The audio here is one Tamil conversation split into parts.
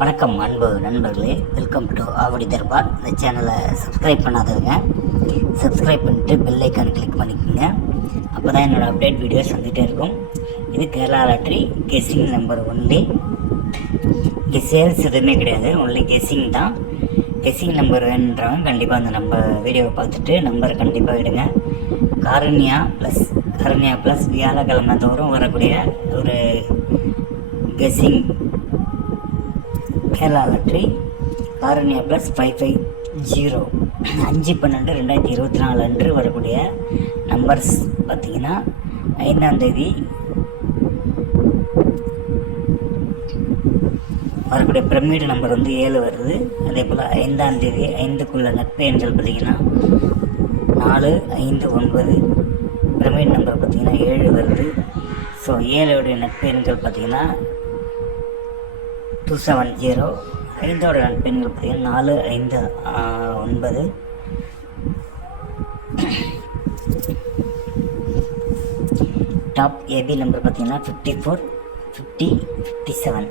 வணக்கம் அன்பு நண்பர்களே, வெல்கம் டு ஆவடி தர்பார். இந்த சேனலை சப்ஸ்கிரைப் பண்ணாதவங்க சப்ஸ்கிரைப் பண்ணிட்டு பெல் ஐக்கான் கிளிக் பண்ணிக்கோங்க. அப்போ தான் என்னோடய அப்டேட் வீடியோஸ் வந்துகிட்டே இருக்கும். இது Kerala lottery guessing number only. இங்கே சேல்ஸ் எதுவுமே கிடையாது, ஒன்லி கெஸ்ஸிங் தான். கெஸ்ஸிங் நம்பர் வேணுன்றவங்க கண்டிப்பாக அந்த வீடியோவை பார்த்துட்டு நம்பரை கண்டிப்பாக எடுங்க. காரண்யா ப்ளஸ் வியாழக்கிழமை தோறும் வரக்கூடிய ஒரு guessing Kerala lottery Karunya plus 550 5/12/2024 அன்று வரக்கூடிய நம்பர்ஸ் பார்த்திங்கன்னா 5ஆம் தேதி வரக்கூடிய பிரமிடு நம்பர் 7 வருது. அதே போல் 5ஆம் தேதி 5க்குள்ள நட்பு எண்கள் பார்த்திங்கன்னா 4, 5, 9. பிரமிடு நம்பர் பார்த்திங்கன்னா 7 வருது. ஸோ 7உடைய நட்பு எண்கள் பார்த்திங்கன்னா 270. 5ஓட நட்பெண்கள் பார்த்திங்கன்னா 4, 5, 9. டாப் ஏபி நம்பர் பார்த்திங்கன்னா 54, 50, 57.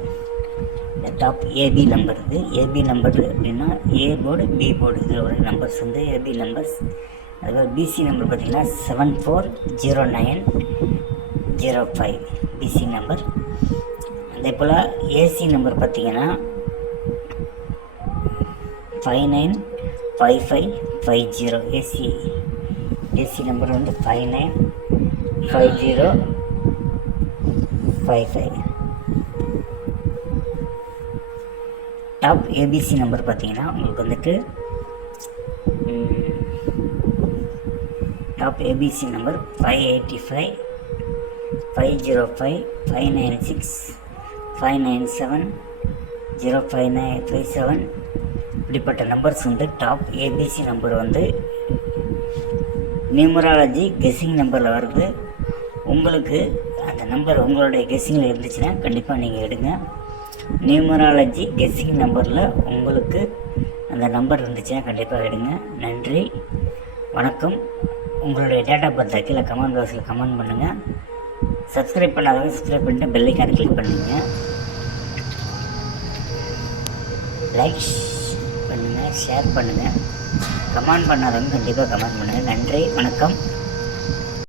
இந்த டாப் ஏபி நம்பர் இது. ஏபி நம்பர் அப்படின்னா ஏ போர்டு பி போர்டு இதில் ஒரு நம்பர்ஸ் ஏபி நம்பர்ஸ். அதுபோல் பிசி நம்பர் பார்த்திங்கன்னா 740905 பிசி நம்பர். அதே போல் ஏசி நம்பர் பார்த்திங்கன்னா 595550. AC number 595055. Top ABC number பார்த்திங்கன்னா உங்களுக்கு டாப் ஏபிசி நம்பர் 585, 505, 596, 597, 05957. இப்படிப்பட்ட numbers top ABC number numerology guessing நம்பரில் வருது. உங்களுக்கு அந்த நம்பர் உங்களுடைய கெஸ்ஸிங்கில் இருந்துச்சுன்னா கண்டிப்பாக நீங்கள் எடுங்க. நியூமராலஜி கெஸ்ஸிங் நம்பரில் உங்களுக்கு அந்த நம்பர் இருந்துச்சுன்னா கண்டிப்பாக எடுங்க. நன்றி, வணக்கம். உங்களுடைய டேட் ஆஃப் பர்த்தை கீழே கமெண்ட் பாக்ஸில் கமெண்ட் பண்ணுங்கள். சப்ஸ்கிரைப் பண்ணாதவங்க சப்ஸ்கிரைப் பண்ணிட்டு பெல் ஐக்கானை கிளிக் பண்ணுங்க. லைக் பண்ணுங்கள், ஷேர் பண்ணுங்கள். கமெண்ட் பண்ணாதவங்க கண்டிப்பாக கமெண்ட் பண்ணுங்கள். நன்றி, வணக்கம்.